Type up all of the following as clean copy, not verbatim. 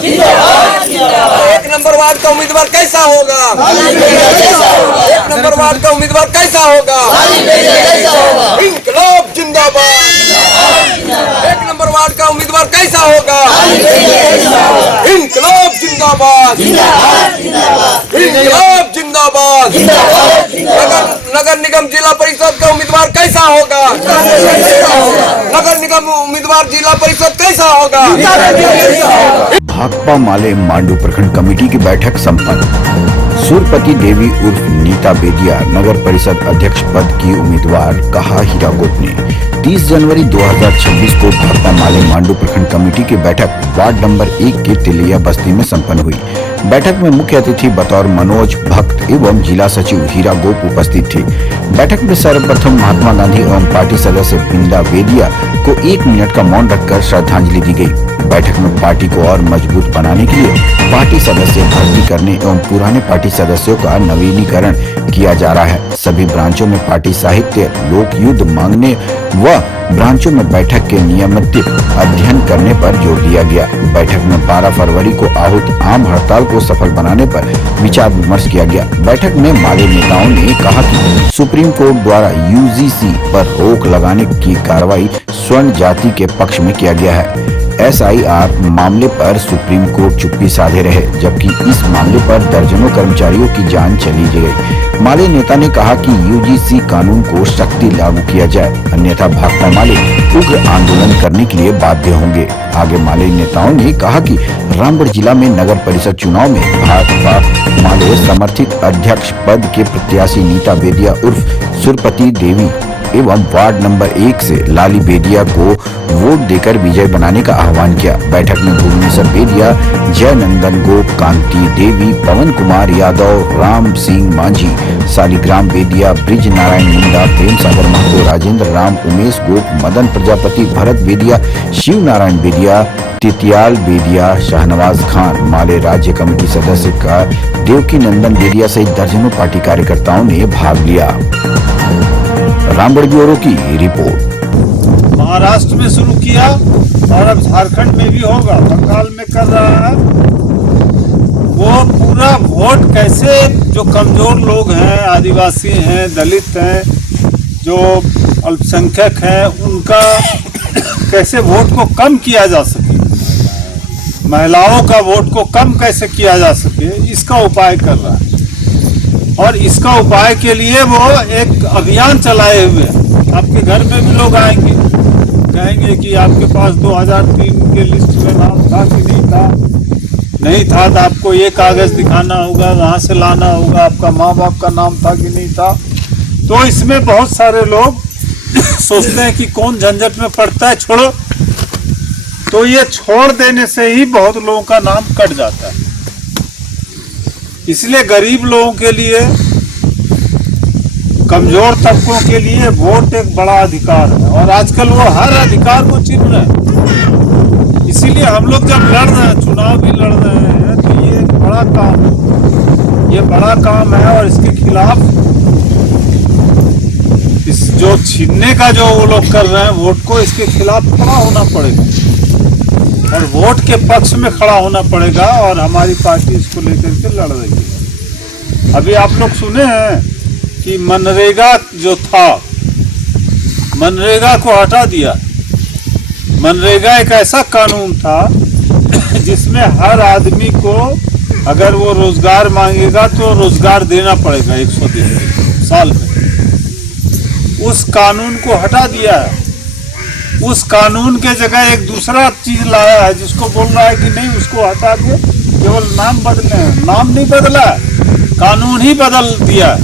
जिंदाबाद। एक number ward का उम्मीदवार कैसा होगा? एक नंबर वार्ड का उम्मीदवार कैसा होगा? इंकलाब जिंदाबाद। एक नंबर वार्ड का उम्मीदवार कैसा होगा? इंकलाब जिंदाबाद। इंकलाब जिंदाबाद। नगर निगम जिला परिषद का उम्मीदवार कैसा होगा? नगर निगम उम्मीदवार जिला परिषद कैसा होगा? भाकपा माले मांडू प्रखंड कमेटी की बैठक संपन्न। सुरपति देवी उर्फ नीता बेदिया नगर परिषद अध्यक्ष पद की उम्मीदवार कहा हीरागोप ने 30 जनवरी 2026 को भाकपा माले मांडू प्रखंड कमेटी की बैठक वार्ड नंबर 1 के तिलिया बस्ती में संपन्न हुई। बैठक में मुख्य अतिथि बतौर मनोज भक्त एवं जिला सचिव हीरागोप उपस्थित थे। बैठक में सर्वप्रथम महात्मा गांधी एवं पार्टी सदस्य बिंदा बेदिया को 1 मिनट का मौन रखकर श्रद्धांजलि दी गई। बैठक में पार्टी को और मजबूत बनाने के लिए पार्टी सदस्य भर्ती करने एवं पुराने पार्टी सदस्यों का नवीनीकरण किया जा रहा है। सभी ब्रांचों में पार्टी साहित्य, लोक युद्ध मांगने व ब्रांचों में बैठक के नियमित अध्ययन करने पर जोर दिया गया। बैठक में 12 फरवरी को आहूत आम हड़ताल को सफल बनाने पर विचार विमर्श किया गया। बैठक में माले नेताओं ने कहा कि सुप्रीम कोर्ट द्वारा यूजीसी पर रोक लगाने की कार्रवाई स्वर्ण जाति के पक्ष में किया गया है। SIR मामले पर सुप्रीम कोर्ट चुप्पी साधे रहे, जबकि इस मामले पर दर्जनों कर्मचारियों की जान चली गई। माले नेता ने कहा कि यूजीसी कानून को सख्ती लागू किया जाए, अन्यथा भाकपा माले उग्र आंदोलन करने के लिए बाध्य होंगे। आगे माले नेताओं ने कहा कि रामगढ़ जिला में नगर परिषद चुनाव में भाकपा माले समर्थित अध्यक्ष पद के प्रत्याशी नीता बेदिया उर्फ सुरपति देवी एवं वार्ड नंबर 1 से लाली बेदिया को वोट देकर विजय बनाने का आह्वान किया। बैठक में भुवनेश्वर बेदिया, जय नंदन गोप, कांति देवी, पवन कुमार यादव, राम सिंह मांझी, सालिग्राम बेदिया, ब्रिज नारायण मुंडा, प्रेम सागर महतो, राजेंद्र राम, उमेश गोप, मदन प्रजापति, भरत बेदिया, शिव नारायण बेदिया, तितियाल बेदिया, शाहनवाज खान, माले राज्य कमेटी सदस्य का देवकी नंदन बेदिया सहित दर्जनों पार्टी कार्यकर्ताओं ने भाग लिया। रामगढ़ ब्यूरो की रिपोर्ट। महाराष्ट्र में शुरू किया और अब झारखंड में भी होगा, बंगाल में कर रहा है। वो पूरा वोट कैसे जो कमजोर लोग हैं, आदिवासी हैं, दलित हैं, जो अल्पसंख्यक हैं, उनका कैसे वोट को कम किया जा सके, महिलाओं का वोट को कम कैसे किया जा सके, इसका उपाय कर रहा है। और इसका उपाय के लिए वो एक अभियान चलाए हुए हैं। आपके घर में भी लोग आएंगे, कहेंगे कि आपके पास 2003 के लिस्ट में नाम था कि नहीं था, नहीं था तो आपको ये कागज दिखाना होगा, वहाँ से लाना होगा, आपका माँ बाप का नाम था कि नहीं था। तो इसमें बहुत सारे लोग सोचते हैं कि कौन झंझट में पड़ता है, छोड़ो। तो ये छोड़ देने से ही बहुत लोगों का नाम कट जाता है। इसलिए गरीब लोगों के लिए, कमजोर तबकों के लिए वोट एक बड़ा अधिकार है और आजकल वो हर अधिकार को छीन रहे हैं। इसीलिए हम लोग जब लड़ रहे हैं, चुनाव भी लड़ रहे हैं, तो ये एक बड़ा काम है, ये बड़ा काम है। और इसके खिलाफ इस जो छीनने का जो वो लोग कर रहे हैं वोट को, इसके खिलाफ खड़ा होना पड़ेगा और वोट के पक्ष में खड़ा होना पड़ेगा। और हमारी पार्टी इसको लेकर के लड़ रही है। अभी आप लोग सुने हैं कि मनरेगा जो था, मनरेगा को हटा दिया। मनरेगा एक ऐसा कानून था जिसमें हर आदमी को अगर वो रोजगार मांगेगा तो रोजगार देना पड़ेगा 100 दिन साल में। उस कानून को हटा दिया है। उस कानून के जगह एक दूसरा चीज लाया है जिसको बोल रहा है कि नहीं, उसको हटा के केवल नाम बदले हैं। नाम नहीं बदला, कानून ही बदल दिया।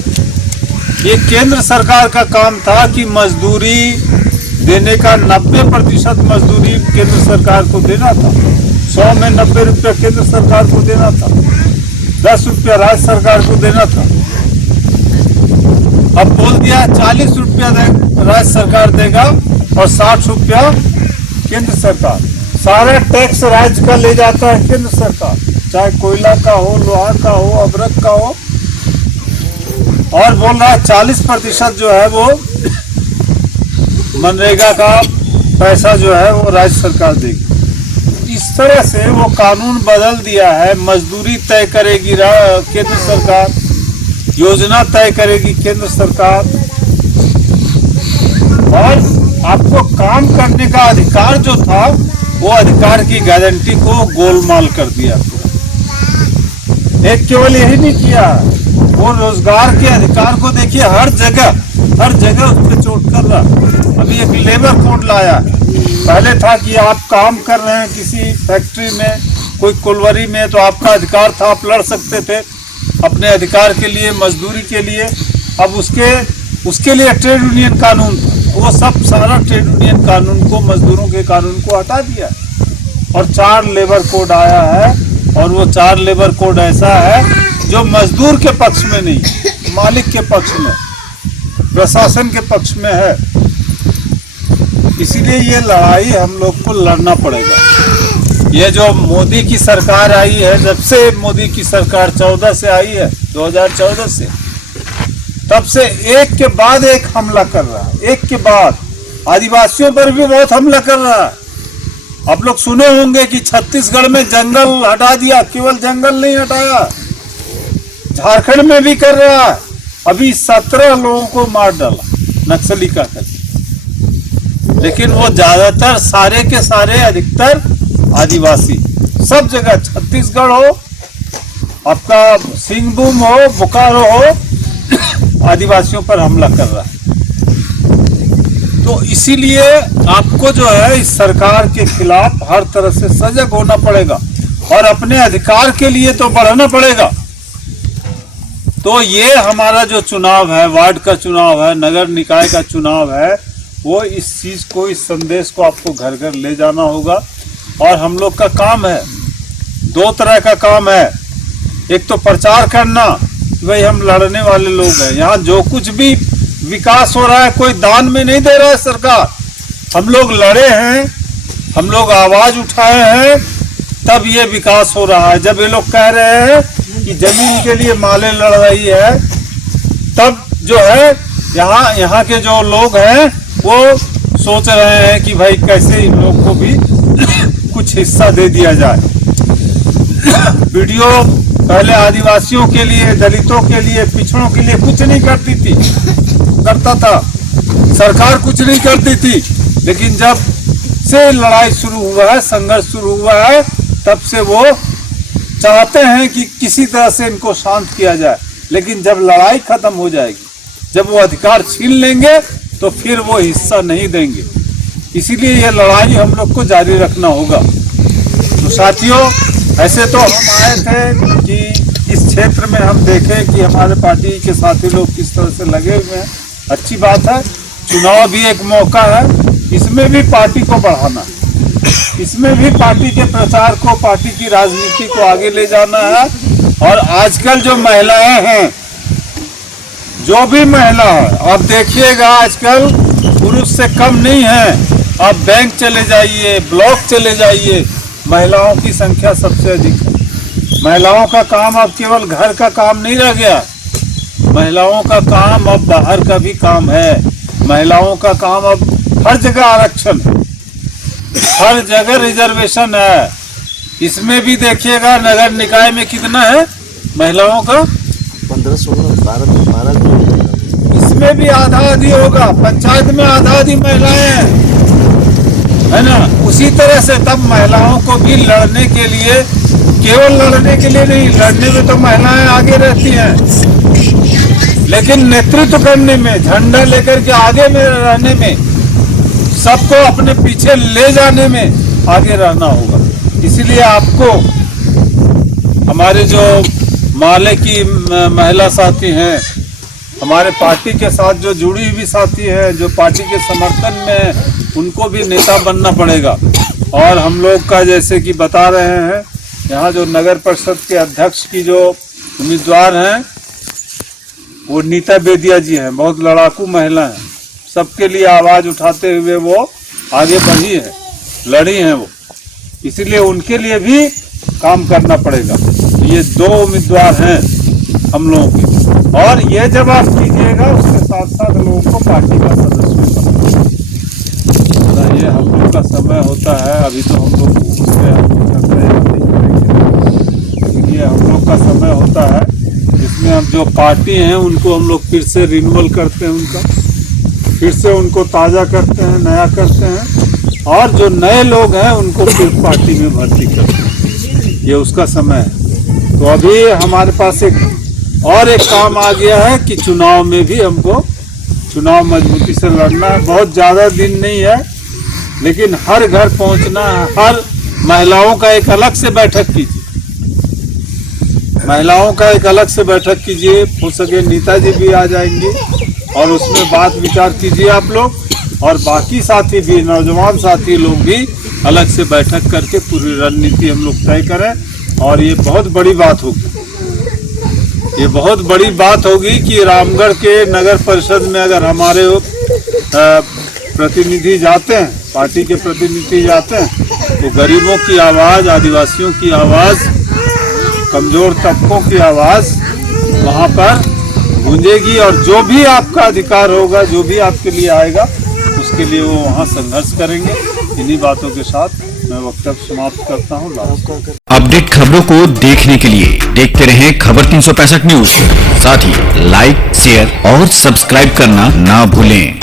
ये केंद्र सरकार का काम था कि मजदूरी देने का 90% मजदूरी केंद्र सरकार को देना था। 100 में 90 रुपया केंद्र सरकार को देना था, 10 रुपया राज्य सरकार को देना था। अब बोल दिया 40 रुपया राज्य सरकार देगा और 60 रुपया केंद्र सरकार। सारा टैक्स राज्य का ले जाता है केंद्र सरकार, चाहे कोयला का हो, लोहा का हो, अभ्रक का हो। और बोल रहा है 40% जो है वो मनरेगा का पैसा जो है वो राज्य सरकार देगी। जिस तरह से वो कानून बदल दिया है, मजदूरी तय करेगी केंद्र सरकार, योजना तय करेगी केंद्र सरकार, और आपको काम करने का अधिकार जो था वो अधिकार की गारंटी को गोलमाल कर दिया पूरा। एक केवल यही नहीं किया, वो रोजगार के अधिकार को देखिए हर जगह उस पर चोट कर रहा। अभी एक लेबर कोड लाया है, पहले था कि आप काम कर रहे हैं किसी फैक्ट्री में, कोई कोलवरी में, तो आपका अधिकार था, आप लड़ सकते थे अपने अधिकार के लिए, मजदूरी के लिए। अब उसके लिए ट्रेड यूनियन कानून था, वो सब सारा ट्रेड यूनियन कानून को, मजदूरों के कानून को हटा दिया और 4 लेबर कोड आया है। और वो 4 लेबर कोड ऐसा है जो मजदूर के पक्ष में नहीं, मालिक के पक्ष में, प्रशासन के पक्ष में है। इसीलिए ये लड़ाई हम लोग को लड़ना पड़ेगा। ये जो मोदी की सरकार आई है, जब से मोदी की सरकार 14 से आई है, 2014 से, तब से एक के बाद एक हमला कर रहा है, एक के बाद। आदिवासियों पर भी बहुत हमला कर रहा है। आप लोग सुने होंगे कि छत्तीसगढ़ में जंगल हटा दिया, केवल जंगल नहीं हटाया, झारखंड में भी कर रहा है। अभी 17 लोगों को मार डाला नक्सली का कर। लेकिन वो ज्यादातर सारे के सारे अधिकतर आदिवासी, सब जगह, छत्तीसगढ़ हो, आपका सिंहभूम हो, बोकारो हो, आदिवासियों पर हमला कर रहा है। तो इसीलिए आपको जो है इस सरकार के खिलाफ हर तरह से सजग होना पड़ेगा और अपने अधिकार के लिए तो बढ़ना पड़ेगा। तो ये हमारा जो चुनाव है, वार्ड का चुनाव है, नगर निकाय का चुनाव है, वो इस चीज को, इस संदेश को आपको घर घर ले जाना होगा। और हम लोग का काम है, 2 तरह का काम है। एक तो प्रचार करना, भाई हम लड़ने वाले लोग हैं, यहाँ जो कुछ भी विकास हो रहा है कोई दान में नहीं दे रहा है सरकार। हम लोग लड़े हैं, हम लोग आवाज उठाए हैं, तब ये विकास हो रहा है। जब ये लोग कह रहे हैं कि जमीन के लिए माले लड़ रही है, तब जो है यहाँ के जो लोग हैं वो सोच रहे हैं कि भाई कैसे इन लोग को भी कुछ हिस्सा दे दिया जाए। वीडियो पहले आदिवासियों के लिए, दलितों के लिए, पिछड़ों के लिए कुछ नहीं करता था, सरकार कुछ नहीं करती थी। लेकिन जब से लड़ाई शुरू हुआ है, संघर्ष शुरू हुआ है, तब से वो चाहते हैं कि किसी तरह से इनको शांत किया जाए। लेकिन जब लड़ाई खत्म हो जाएगी, जब वो अधिकार छीन लेंगे, तो फिर वो हिस्सा नहीं देंगे। इसीलिए ये लड़ाई हम लोग को जारी रखना होगा। तो साथियों, ऐसे तो हम आए थे कि इस क्षेत्र में हम देखें कि हमारे पार्टी के साथी लोग किस तरह से लगे हुए हैं। अच्छी बात है, चुनाव भी एक मौका है, इसमें भी पार्टी को बढ़ाना है, इसमें भी पार्टी के प्रचार को, पार्टी की राजनीति को आगे ले जाना है। और आजकल जो महिलाएं हैं, जो भी महिला है, आप देखिएगा आजकल पुरुष से कम नहीं है। आप बैंक चले जाइए, ब्लॉक चले जाइए, महिलाओं की संख्या सबसे अधिक है। महिलाओं का काम अब केवल घर का काम नहीं रह गया, महिलाओं का काम अब बाहर का भी काम है। महिलाओं का काम अब हर जगह आरक्षण है, हर जगह रिजर्वेशन है। इसमें भी देखिएगा नगर निकाय में कितना है महिलाओं का, 15-16-12 इसमें भी आधा आधी होगा। पंचायत में आधा आधी महिलाएं हैं, है ना। उसी तरह से तब महिलाओं को भी लड़ने के लिए, केवल लड़ने के लिए नहीं, लड़ने में तो महिलाएं आगे रहती हैं, लेकिन नेतृत्व करने में, झंडा लेकर के आगे में रहने में, सबको अपने पीछे ले जाने में आगे रहना होगा। इसलिए आपको हमारे जो माले की महिला साथी हैं, हमारे पार्टी के साथ जो जुड़ी हुई साथी हैं, जो पार्टी के समर्थन में हैं, उनको भी नेता बनना पड़ेगा। और हम लोग का जैसे कि बता रहे हैं, यहाँ जो नगर परिषद के अध्यक्ष की जो उम्मीदवार हैं वो नीता बेदिया जी हैं, बहुत लड़ाकू महिला हैं। सबके लिए आवाज उठाते हुए वो आगे बढ़ी है, लड़ी हैं वो, इसीलिए उनके लिए भी काम करना पड़ेगा। तो ये 2 उम्मीदवार हैं हम लोगों के, और ये जब आप कीजिएगा उसके साथ साथ लोगों को पार्टी का सदस्य बनाना, ये हम लोग का समय होता है। अभी तो हम लोग होता है, इसमें अब जो पार्टी हैं उनको हम लोग फिर से रिन्यूअल करते हैं, उनका फिर से उनको ताज़ा करते हैं, नया करते हैं, और जो नए लोग हैं उनको फिर पार्टी में भर्ती करते हैं। ये उसका समय है। तो अभी हमारे पास एक काम आ गया है कि चुनाव में भी हमको चुनाव मजबूती से लड़ना है। बहुत ज़्यादा दिन नहीं है, लेकिन हर घर पहुंचना है। हर महिलाओं का एक अलग से बैठक कीजिए, महिलाओं का एक अलग से बैठक कीजिए। हो सके नीता जी भी आ जाएंगी और उसमें बात विचार कीजिए आप लोग, और बाकी साथी भी, नौजवान साथी लोग भी अलग से बैठक करके पूरी रणनीति हम लोग तय करें। और ये बहुत बड़ी बात होगी, ये बहुत बड़ी बात होगी कि रामगढ़ के नगर परिषद में अगर हमारे प्रतिनिधि जाते हैं, पार्टी के प्रतिनिधि जाते हैं, तो गरीबों की आवाज़, आदिवासियों की आवाज़, कमज़ोर तबकों की आवाज़ वहाँ पर गूंजेगी। और जो भी आपका अधिकार होगा, जो भी आपके लिए आएगा, उसके लिए वो वहाँ संघर्ष करेंगे। इन्हीं बातों के साथ मैं वक्तव्य समाप्त करता हूँ। अपडेट खबरों को देखने के लिए देखते रहें खबर 365 न्यूज। साथ ही लाइक, शेयर और सब्सक्राइब करना ना भूलें।